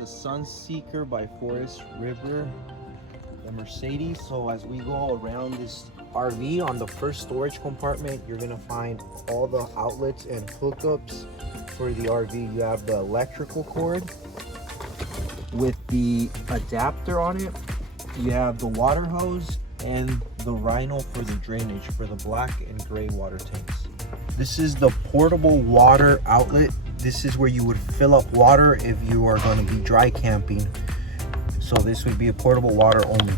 the Sunseeker by Forest River, the Mercedes. So as we go around this RV, on the first storage compartment, you're gonna find all the outlets and hookups for the RV. You have the electrical cord with the adapter on it. You have the water hose and the rhino for the drainage for the black and gray water tanks. This is the portable water outlet. This is where you would fill up water if you are going to be dry camping. So this would be a portable water only.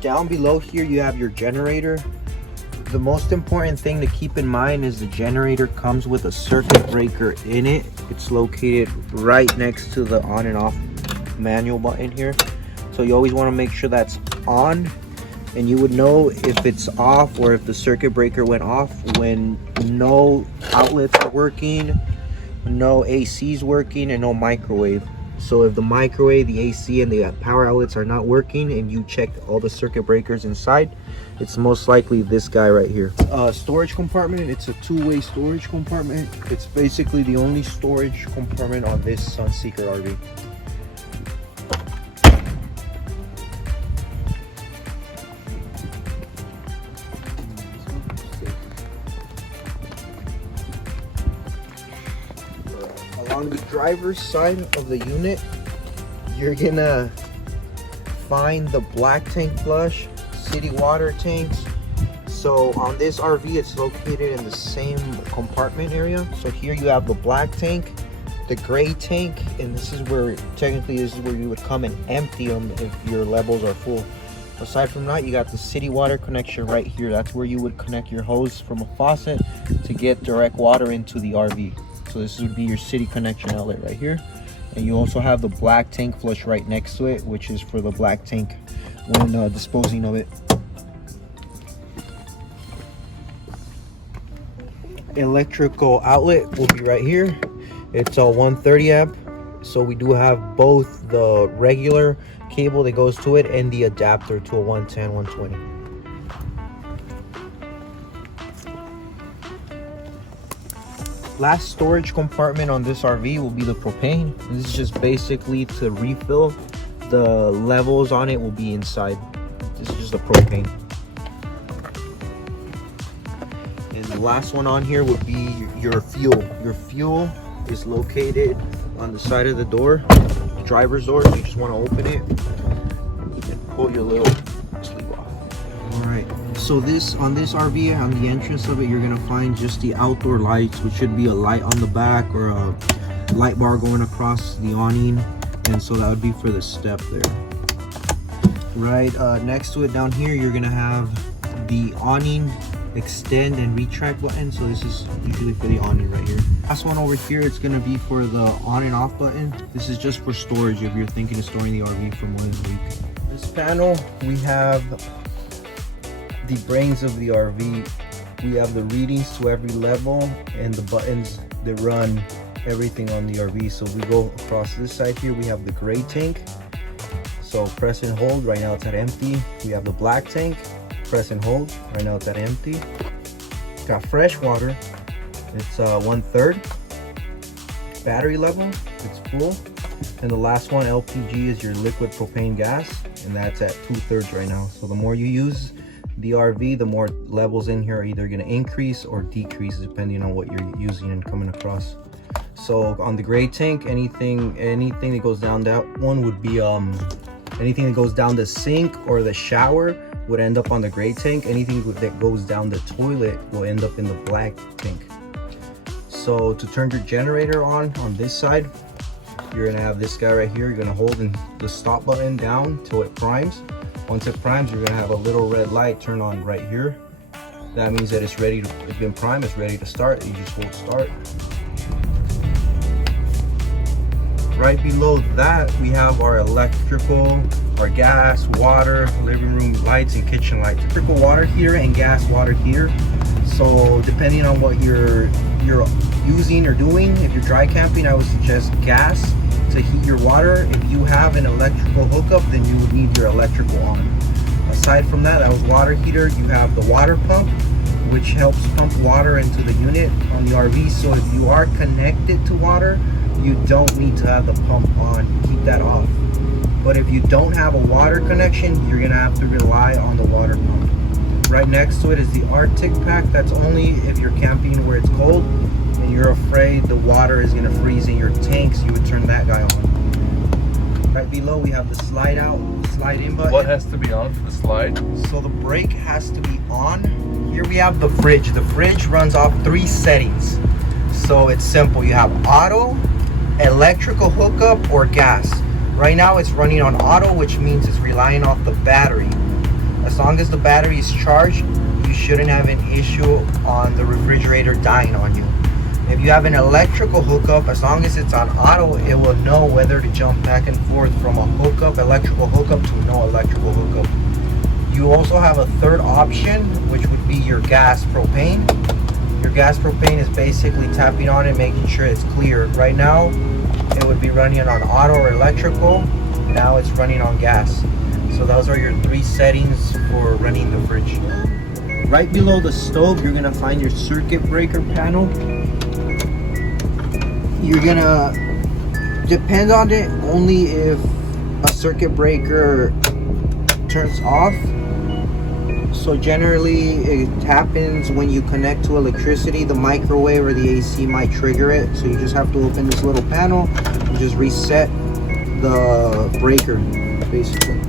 Down below here you have your generator. The most important thing to keep in mind is the generator comes with a circuit breaker in it. It's located right next to the on and off manual button here. So you always want to make sure that's on, and you would know if it's off or if the circuit breaker went off when no outlets are working, no AC is working, and no microwave. So if the microwave, the AC, and the power outlets are not working and you check all the circuit breakers inside, it's most likely this guy right here. Storage compartment, it's a two-way storage compartment. It's basically the only storage compartment on this Sunseeker RV. On the driver's side of the unit, you're gonna find the black tank flush, city water tanks. So on this RV, it's located in the same compartment area. So here you have the black tank, the gray tank, and this is where you would come and empty them if your levels are full. Aside from that, you got the city water connection right here. That's where you would connect your hose from a faucet to get direct water into the RV. So this would be your city connection outlet right here. And you also have the black tank flush right next to it, which is for the black tank when disposing of it. Electrical outlet will be right here. It's a 130 amp. So we do have both the regular cable that goes to it and the adapter to a 110, 120. Last storage compartment on this RV will be the propane. This is just basically to refill. The levels on it will be inside. This is just the propane. And the last one on here would be your fuel. Your fuel is located on the side of the door, the driver's door. You just want to open it and pull your little sleeve off. All right. So on this RV, on the entrance of it, you're gonna find just the outdoor lights, which should be a light on the back or a light bar going across the awning, and so that would be for the step there. Right next to it down here, you're gonna have the awning extend and retract button. So this is usually for the awning right here. Last one over here, it's gonna be for the on and off button. This is just for storage if you're thinking of storing the RV for more than a week. This panel, we have the brains of the RV. We have the readings to every level and the buttons that run everything on the RV. So we go across this side here, we have the gray tank. So press and hold, right now it's at empty. We have the black tank, press and hold, right now it's at empty. Got fresh water, it's 1/3. Battery level, it's full. And the last one, LPG, is your liquid propane gas, and that's at 2/3 right now. So the more you use the RV, the more levels in here are either going to increase or decrease depending on what you're using and coming across. So on the gray tank, anything that goes down that one would be anything that goes down the sink or the shower would end up on the gray tank. Anything that goes down the toilet will end up in the black tank. So to turn your generator on this side, you're gonna have this guy right here. You're gonna hold the stop button down till it primes. Once it primes, you're gonna have a little red light turn on right here. That means that it's been primed, it's ready to start. You just hold start. Right below that, we have our electrical, our gas, water, living room lights, and kitchen lights. Electrical water heater and gas water heater. So depending on what you're using or doing, if you're dry camping, I would suggest gas to heat your water. If you have an electrical hookup, then you would need your electrical on. Aside from that, that was water heater. You have the water pump, which helps pump water into the unit on the RV. So if you are connected to water, you don't need to have the pump on. Keep that off. But if you don't have a water connection, you're gonna have to rely on the water pump. Right next to it is the Arctic pack. That's only if you're camping where it's cold and you're afraid the water is gonna freeze in your tanks, you would turn that guy on. Right below we have the slide out, slide in button. What has to be on for the slide? So the brake has to be on. Here we have the fridge. The fridge runs off 3 settings. So it's simple. You have auto, electrical hookup, or gas. Right now it's running on auto, which means it's relying off the battery. As long as the battery is charged, you shouldn't have an issue on the refrigerator dying on you. If you have an electrical hookup, as long as it's on auto, it will know whether to jump back and forth from a hookup, electrical hookup, to no electrical hookup. You also have a third option, which would be your gas propane. Your gas propane is basically tapping on it, making sure it's clear. Right now, it would be running on auto or electrical. Now it's running on gas. So those are your 3 settings for running the fridge. Right below the stove, you're gonna find your circuit breaker panel. You're gonna depend on it only if a circuit breaker turns off. So generally it happens when you connect to electricity. The microwave or the AC might trigger it. So you just have to open this little panel and just reset the breaker, basically.